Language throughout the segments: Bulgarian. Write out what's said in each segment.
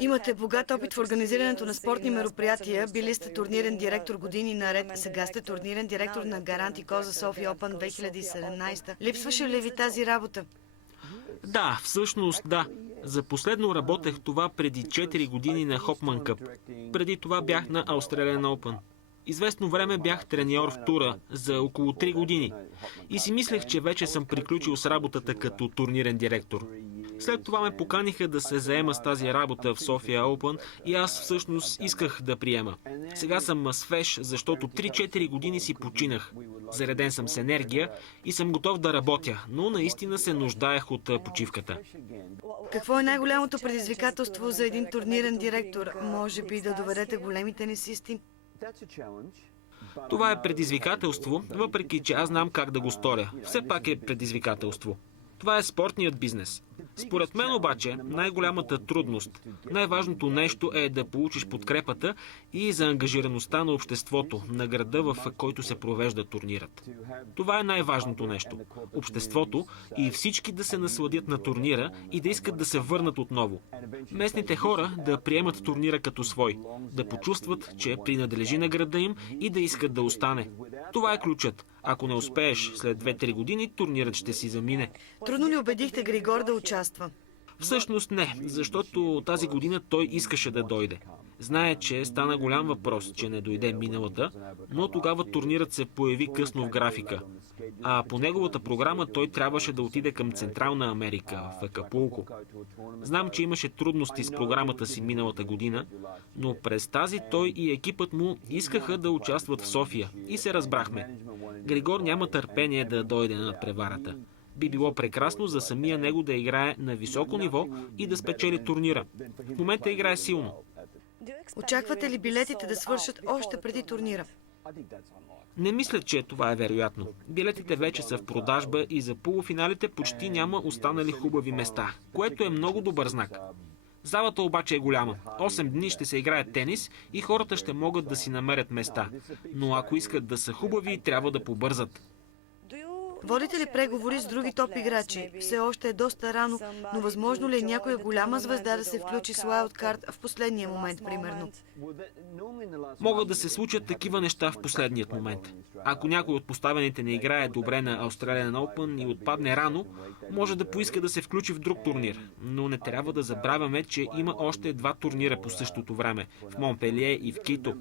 Имате богат опит в организирането на спортни мероприятия. Били сте турнирен директор години наред. Сега сте турнирен директор на Гарант и Коза София Open 2017. Липсваше ли ви тази работа? Да, всъщност да. За последно работех това преди 4 години на Hopman Cup. Преди това бях на Australian Open. Известно време бях треньор в тура за около 3 години и си мислех, че вече съм приключил с работата като турнирен директор. След това ме поканиха да се заема с тази работа в София Open и аз всъщност исках да приема. Сега съм свеж, защото 3-4 години си починах. Зареден съм с енергия и съм готов да работя, но наистина се нуждаех от почивката. Какво е най-голямото предизвикателство за един турнирен директор? Може би да доведете големи тенисисти? Това е предизвикателство, въпреки че аз знам как да го сторя. Все пак е предизвикателство. Това е спортният бизнес. Според мен обаче най-голямата трудност, най-важното нещо е да получиш подкрепата и за ангажираността на обществото, на града, в който се провежда турнирът. Това е най-важното нещо. Обществото и всички да се насладят на турнира и да искат да се върнат отново. Местните хора да приемат турнира като свой, да почувстват, че принадлежи на града им и да искат да остане. Това е ключът. Ако не успееш след 2-3 години, турнирът ще си замине. Трудно ли убедихте Григор да участва? Всъщност не, защото тази година той искаше да дойде. Знае, че стана голям въпрос, че не дойде миналата, но тогава турнирът се появи късно в графика. А по неговата програма той трябваше да отиде към Централна Америка, в Акапулко. Знам, че имаше трудности с програмата си миналата година, но през тази той и екипът му искаха да участват в София и се разбрахме. Григор няма търпение да дойде над преварата. Би било прекрасно за самия него да играе на високо ниво и да спечели турнира. В момента играе силно. Очаквате ли билетите да свършат още преди турнира? Не мисля, че това е вероятно. Билетите вече са в продажба и за полуфиналите почти няма останали хубави места, което е много добър знак. Залата обаче е голяма. 8 дни ще се играе тенис и хората ще могат да си намерят места. Но ако искат да са хубави, трябва да побързат. Водите ли преговори с други топ играчи? Все още е доста рано, но възможно ли е някоя голяма звезда да се включи с уайлдкарт в последния момент, примерно? Могат да се случат такива неща в последният момент. Ако някой от поставените не играе добре на Australian Open и отпадне рано, може да поиска да се включи в друг турнир. Но не трябва да забравяме, че има още 2 турнира по същото време – в Монпелие и в Кито.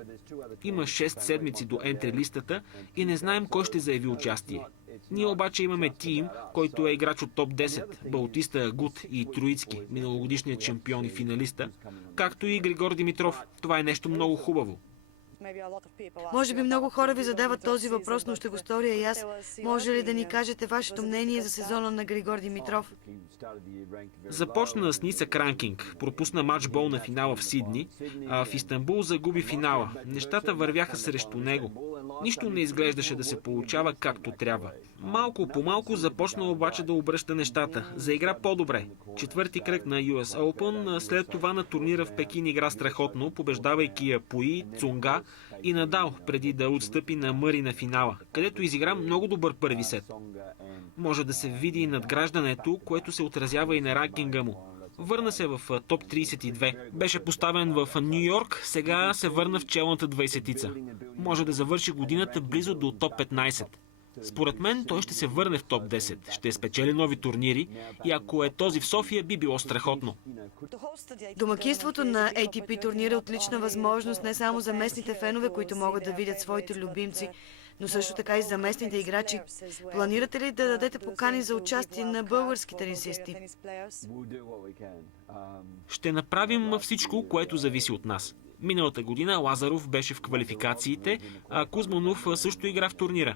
Има 6 седмици до ентри листата и не знаем кой ще заяви участие. Ние обаче имаме Тим, който е играч от топ 10, Балтиста Агут и Троицки, миналогодишният шампион и финалиста, както и Григор Димитров. Това е нещо много хубаво. Може би много хора ви задават този въпрос, но ще го сторя и аз. Може ли да ни кажете вашето мнение за сезона на Григор Димитров? Започна с нисък ранкинг, пропусна матчбол на финала в Сидни, а в Истанбул загуби финала. Нещата вървяха срещу него. Нищо не изглеждаше да се получава както трябва. Малко по малко започна обаче да обръща нещата. Заигра по-добре. 4-ти кръг на US Open, след това на турнира в Пекин игра страхотно, побеждавайки Апуи, Цунга и Надал, преди да отстъпи на Мъри на финала, където изигра много добър първи сет. Може да се види и надграждането, което се отразява и на ранкинга му. Върна се в топ 32. Беше поставен в Ню Йорк, сега се върна в челната 20-ца. Може да завърши годината близо до топ 15. Според мен той ще се върне в топ 10, ще спечели нови турнири и ако е този в София, би било страхотно. Домакинството на ATP турнира е отлична възможност не само за местните фенове, които могат да видят своите любимци, но също така и за местните играчи. Планирате ли да дадете покани за участие на български тенисисти? Ще направим всичко, което зависи от нас. Миналата година Лазаров беше в квалификациите, а Кузманов също игра в турнира.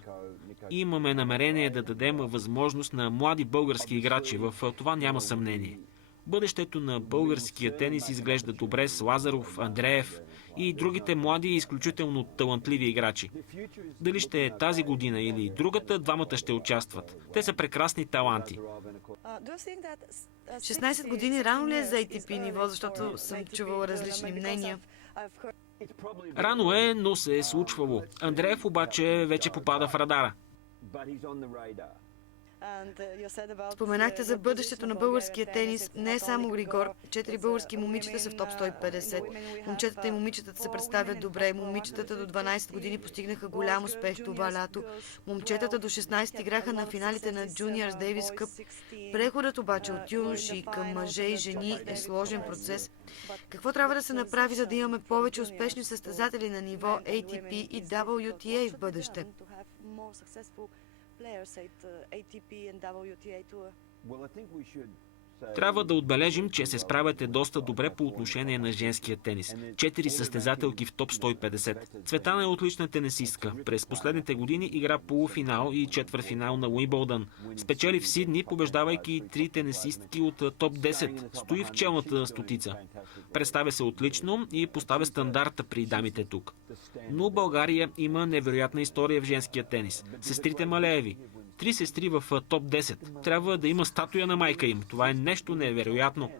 Имаме намерение да дадем възможност на млади български играчи, в това няма съмнение. Бъдещето на българския тенис изглежда добре с Лазаров, Андреев и другите млади и изключително талантливи играчи. Дали ще е тази година или другата, двамата ще участват. Те са прекрасни таланти. 16 години рано ли е за ATP ниво, защото съм чувала различни мнения? Рано е, но се е случвало. Андреев обаче вече попада в радара. Споменахте за бъдещето на българския тенис. Не е само Григор. 4 български момичета са в топ 150. Момчетата и момичетата се представят добре. Момичетата до 12 години постигнаха голям успех това лято. Момчетата до 16 играха на финалите на Juniors Davis Cup. Преходът обаче от юноши към мъже и жени е сложен процес. Какво трябва да се направи, за да имаме повече успешни състезатели на ниво ATP и WTA в бъдеще? Трябва да отбележим, че се справяте доста добре по отношение на женския тенис. 4 състезателки в топ 150. Цветана е отлична тенисистка. През последните години игра полуфинал и четвъртфинал на Уимбълдън. Спечели в Сидни, побеждавайки 3 тенисистки от топ 10. Стои в челната стотица. Представя се отлично и поставя стандарта при дамите тук. Но България има невероятна история в женския тенис. Сестрите Малееви. 3 сестри в топ 10. Трябва да има статуя на майка им. Това е нещо невероятно.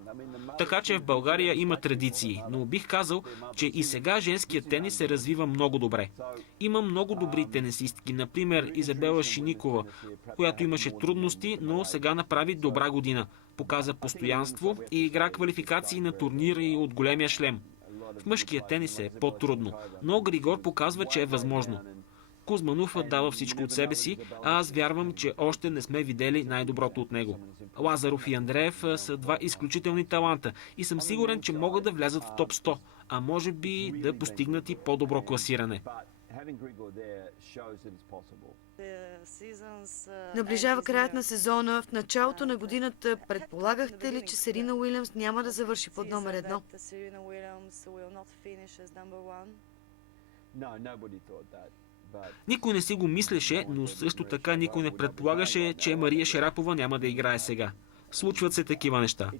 Така че в България има традиции, но бих казал, че и сега женският тенис се развива много добре. Има много добри тенисистки, например Изабела Шиникова, която имаше трудности, но сега направи добра година. Показа постоянство и игра квалификации на турнири от големия шлем. В мъжкия тенис е по-трудно, но Григор показва, че е възможно. Кузманов дава всичко от себе си, а аз вярвам, че още не сме видели най-доброто от него. Лазаров и Андреев са два изключителни таланта и съм сигурен, че могат да влязат в топ 100, а може би да постигнат и по-добро класиране. Наближава краят на сезона. В началото на годината предполагахте ли, че Серина Уилямс няма да завърши под номер 1? Никой не си го мислеше, но също така никой не предполагаше, че Мария Шарапова няма да играе сега. Случват се такива неща.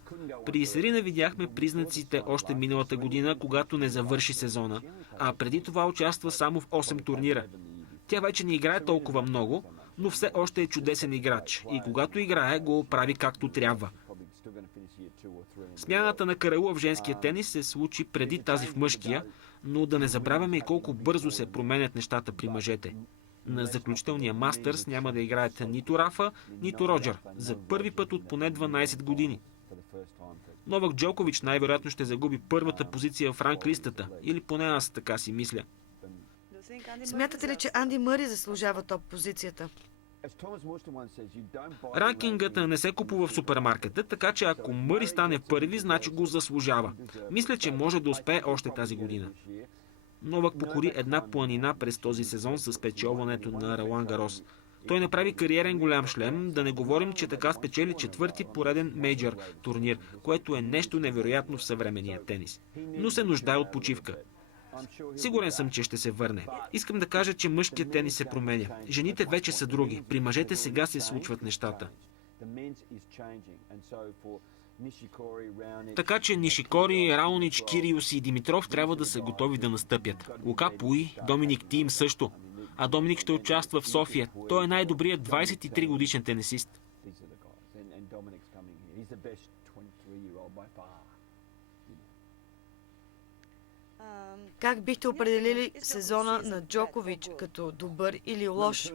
При Серина видяхме признаците още миналата година, когато не завърши сезона, а преди това участва само в 8 турнира. Тя вече не играе толкова много, но все още е чудесен играч и когато играе, го прави както трябва. Смяната на Караулов в женския тенис се случи преди тази в мъжкия, но да не забравяме и колко бързо се променят нещата при мъжете. На заключителния Мастърс няма да играят нито Рафа, нито Роджер. За първи път от поне 12 години. Новак Джокович най-вероятно ще загуби първата позиция в ранглистата, или поне аз така си мисля. Смятате ли, че Анди Мъри заслужава топ позицията? Ранкингът не се купува в супермаркета, така че ако Мъри стане първи, значи го заслужава. Мисля, че може да успее още тази година. Новак покори една планина през този сезон с печелването на Ролан Гарос. Той направи кариерен голям шлем, да не говорим, че така спечели 4-ти пореден мейджор турнир, което е нещо невероятно в съвременния тенис. Но се нуждае от почивка. Сигурен съм, че ще се върне. Искам да кажа, че мъжкият тенис се променя. Жените вече са други. При мъжете сега се случват нещата. Така че Нишикори, Раонич, Кириус и Димитров трябва да са готови да настъпят. Лука Пуи, Доминик Тим също. А Доминик ще участва в София. Той е най-добрият 23 годишен тенисист. Как бихте определили сезона на Джокович като добър или лош?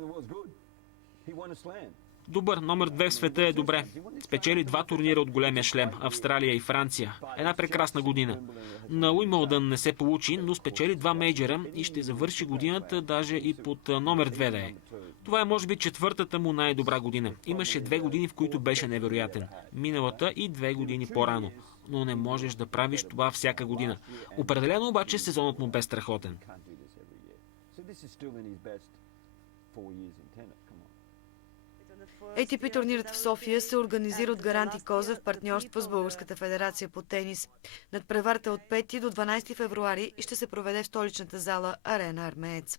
Добър, номер 2 в света е добре. Спечели 2 турнира от големия шлем, Австралия и Франция. Една прекрасна година. На Уимбълдън не се получи, но спечели 2 мейджора и ще завърши годината даже и под номер 2 да е. Това е може би 4-та му най-добра година. Имаше 2 години, в които беше невероятен. Миналата и 2 години по-рано. Но не можеш да правиш това всяка година. Определено обаче сезонът му бе страхотен. ATP турнирът в София се организира от Гаранти Коза в партньорство с Българската федерация по тенис. Надпреварата от 5 до 12 февруари и ще се проведе в столичната зала Арена Армеец.